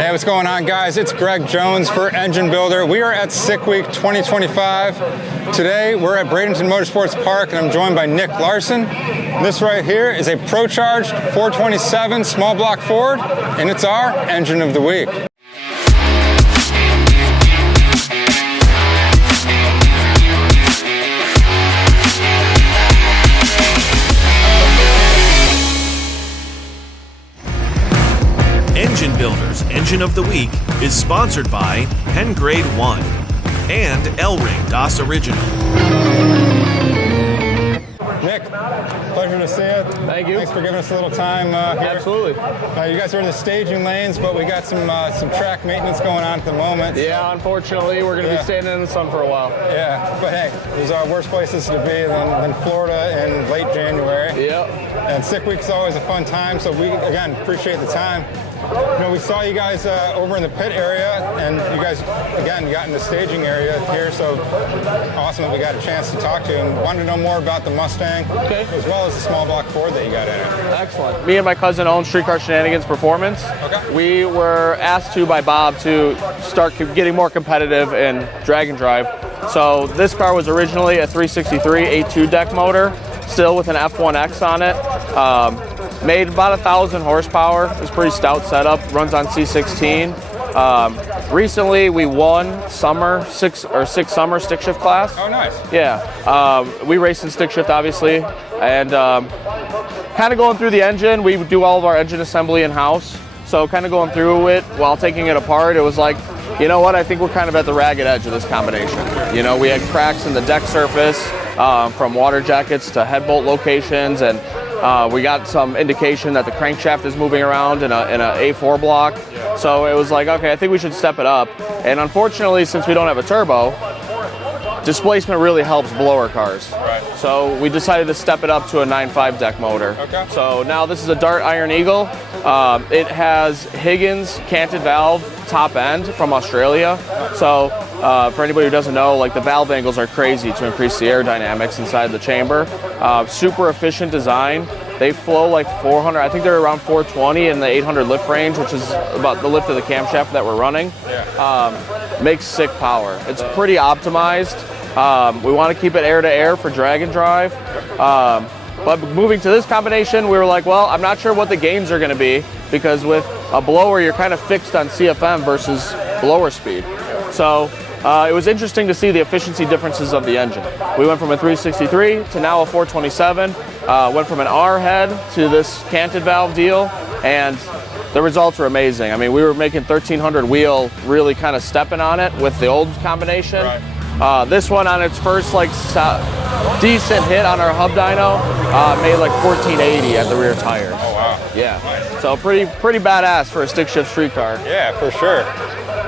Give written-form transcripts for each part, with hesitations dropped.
Hey, what's going on, guys? It's Greg Jones for Engine Builder. We are at Sick Week 2025. Today, we're at Bradenton Motorsports Park, and I'm joined by Nick Larson. This right here is a ProCharged 427 small block Ford, and it's our Engine of the Week. Engine Builder's Engine of the Week is sponsored by Pengrade 1 and L-Ring DOS Original. Nick, pleasure to see you. Thank you. Thanks for giving us a little time here. Absolutely. You guys are in the staging lanes, but we got some track maintenance going on at the moment. Yeah, unfortunately, we're going to be standing in the sun for a while. Yeah, but hey, there's worse places to be than Florida in late January. Yep. And Sick Week's always a fun time, so we, again, appreciate the time. You know, we saw you guys over in the pit area, and you guys, again, got in the staging area here, so awesome that we got a chance to talk to you, and wanted to know more about the Mustang, as well as the small block Ford that you got in it. Excellent. Me and my cousin own Streetcar Shenanigans Performance. Okay. We were asked to by Bob to start getting more competitive in drag and drive. So this car was originally a 363 8.2 deck motor, still with an F1X on it. Made about 1,000 horsepower. It's a pretty stout setup. Runs on C16. Recently, we won six summer stick shift class. Oh, nice. Yeah. We race in stick shift, obviously, and kind of going through the engine. We do all of our engine assembly in house. So kind of going through it while taking it apart, it was like, you know what? I think we're kind of at the ragged edge of this combination. You know, we had cracks in the deck surface from water jackets to head bolt locations, and we got some indication that the crankshaft is moving around in a A4 block. So it was like, okay, I think we should step it up. And unfortunately, since we don't have a turbo, displacement really helps blower cars. Right. So we decided to step it up to a 9.5 deck motor. Okay. So now this is a Dart Iron Eagle. It has Higgins canted valve top end from Australia. So for anybody who doesn't know, like, the valve angles are crazy to increase the aerodynamics inside the chamber. Super efficient design. They flow like 400, I think they're around 420 in the 800 lift range, which is about the lift of the camshaft that we're running. Yeah. Makes sick power. It's pretty optimized. We want to keep it air to air for drag and drive. But moving to this combination, we were like, well, I'm not sure what the gains are going to be, because with a blower, you're kind of fixed on CFM versus blower speed. So it was interesting to see the efficiency differences of the engine. We went from a 363 to now a 427, went from an R head to this canted valve deal, and the results were amazing. I mean, we were making 1,300 wheel, really kind of stepping on it with the old combination. Right. This one, on its first decent hit on our hub dyno, made like 1480 at the rear tires. Oh wow! Yeah, nice. So pretty badass for a stick shift street car. Yeah, for sure.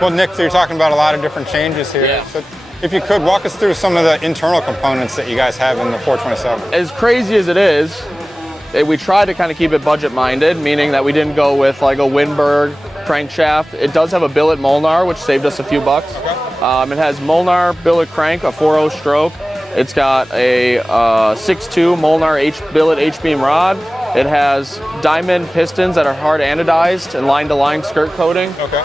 Well, Nick, so you're talking about a lot of different changes here. Yeah. So if you could walk us through some of the internal components that you guys have in the 427. As crazy as it is, we tried to kind of keep it budget-minded, meaning that we didn't go with like a Winberg crankshaft. It does have a billet Molnar, which saved us a few bucks. Okay. It has Molnar billet crank, a 4.0 stroke. It's got a 6.2 Molnar billet H-beam rod. It has diamond pistons that are hard anodized and line-to-line skirt coating. Okay.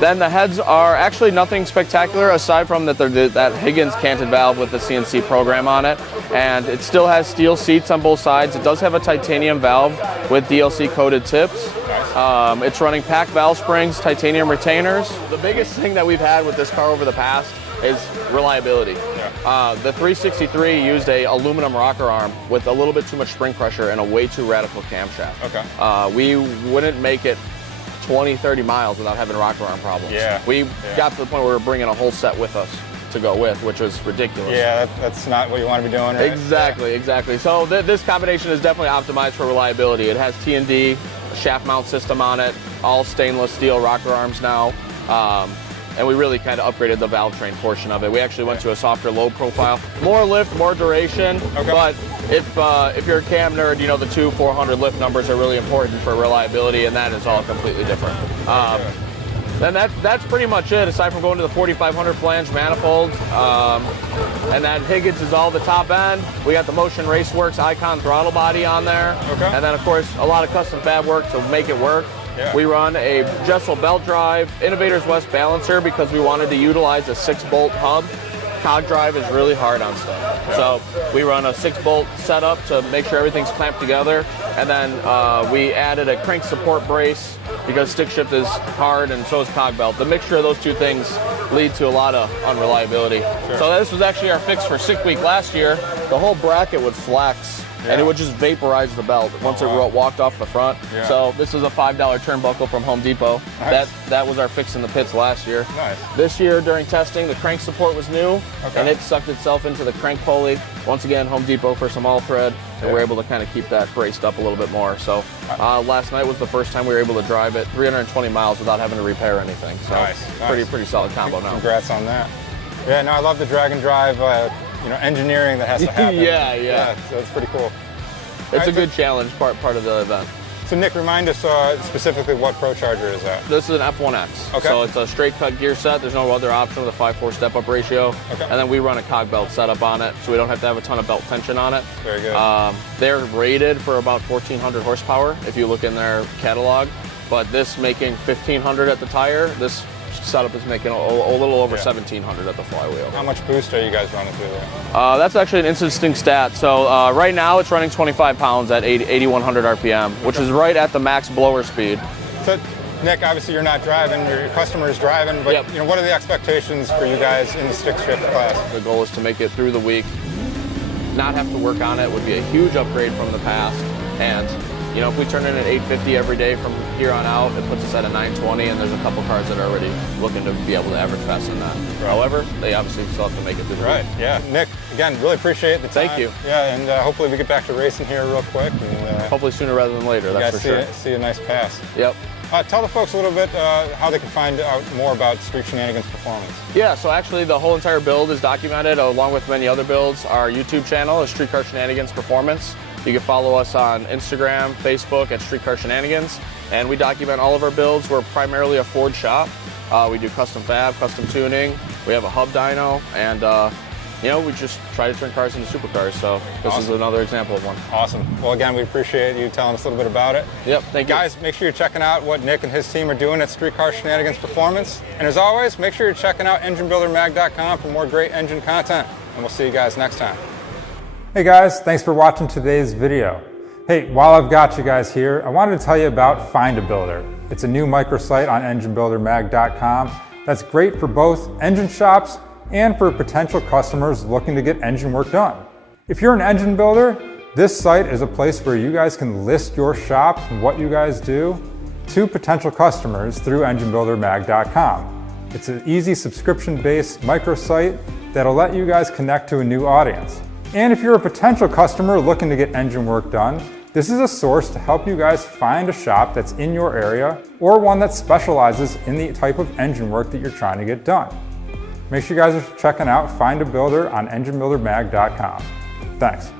Then the heads are actually nothing spectacular aside from that they're that Higgins canted valve with the CNC program on it. And it still has steel seats on both sides. It does have a titanium valve with DLC coated tips. Nice. It's running pack valve springs, titanium retainers. The biggest thing that we've had with this car over the past is reliability. Yeah. The 363 used a aluminum rocker arm with a little bit too much spring pressure and a way too radical camshaft. Okay. We wouldn't make it 20, 30 miles without having rocker arm problems. Yeah. We got to the point where we were bringing a whole set with us to go with, which was ridiculous. Yeah, that's not what you want to be doing, right? Exactly. So this combination is definitely optimized for reliability. It has T&D, a shaft mount system on it, all stainless steel rocker arms now. And we really kind of upgraded the valve train portion of it. We actually went to a softer load profile. More lift, more duration, but if you're a cam nerd, you know the 400 lift numbers are really important for reliability, and that is all completely different. Then that's pretty much it, aside from going to the 4500 flange manifold. And that Higgins is all the top end. We got the Motion Raceworks Icon throttle body on there. Okay. And then, of course, a lot of custom fab work to make it work. Yeah. We run a Jesel belt drive, Innovators West balancer because we wanted to utilize a 6-bolt hub. Cog drive is really hard on stuff. Yeah. So we run a 6-bolt setup to make sure everything's clamped together. And then we added a crank support brace because stick shift is hard and so is cog belt. The mixture of those two things lead to a lot of unreliability. Sure. So this was actually our fix for 6 week last year. The whole bracket would flex. Yeah. And it would just vaporize the belt once it walked off the front. Yeah. So this is a $5 turnbuckle from Home Depot. Nice. That was our fix in the pits last year. Nice. This year during testing, the crank support was new, and it sucked itself into the crank pulley. Once again, Home Depot for some all thread, and we're able to kind of keep that braced up a little bit more. So last night was the first time we were able to drive it 320 miles without having to repair anything. So pretty solid combo now. Congrats on that. Yeah, no, I love the drag and drive. Engineering that has to happen. Yeah. So it's pretty cool. It's a good challenge, part of the event. So Nick, remind us specifically what ProCharger is that? This is an F1X. Okay. So it's a straight cut gear set. There's no other option with a 5/4 step up ratio. Okay. And then we run a cog belt setup on it, so we don't have to have a ton of belt tension on it. Very good. They're rated for about 1,400 horsepower if you look in their catalog, but this making 1,500 at the tire, this setup is making a little over 1,700 at the flywheel. How much boost are you guys running through there? That's actually an interesting stat. So right now it's running 25 pounds at 8,100 RPM, which is right at the max blower speed. So Nick, obviously you're not driving, your customer is driving, but what are the expectations for you guys in the stick shift class? The goal is to make it through the week. Not have to work on it would be a huge upgrade from the past. And if we turn in at 850 every day from here on out, it puts us at a 920, and there's a couple cars that are already looking to be able to average faster than that. Right. However, they obviously still have to make it through the week. Yeah. Nick, again, really appreciate the time. Thank you. Yeah, and hopefully we get back to racing here real quick. And, hopefully sooner rather than later, that's for sure. See a nice pass. Yep. Tell the folks a little bit how they can find out more about Street Shenanigans Performance. Yeah, so actually the whole entire build is documented along with many other builds. Our YouTube channel is Streetcar Shenanigans Performance. You can follow us on Instagram, Facebook at Streetcar Shenanigans, and we document all of our builds. We're primarily a Ford shop. We do custom fab, custom tuning. We have a hub dyno, and we just try to turn cars into supercars. So this is another example of one. Awesome. Well, again, we appreciate you telling us a little bit about it. Yep, thank you. Guys, make sure you're checking out what Nick and his team are doing at Streetcar Shenanigans Performance. And as always, make sure you're checking out EngineBuilderMag.com for more great engine content. And we'll see you guys next time. Hey guys, thanks for watching today's video. Hey, while I've got you guys here, I wanted to tell you about Find a Builder. It's a new microsite on EngineBuilderMag.com that's great for both engine shops and for potential customers looking to get engine work done. If you're an engine builder, this site is a place where you guys can list your shop and what you guys do to potential customers through EngineBuilderMag.com. It's an easy subscription-based microsite that'll let you guys connect to a new audience. And if you're a potential customer looking to get engine work done, this is a source to help you guys find a shop that's in your area or one that specializes in the type of engine work that you're trying to get done. Make sure you guys are checking out Find a Builder on EngineBuilderMag.com. Thanks.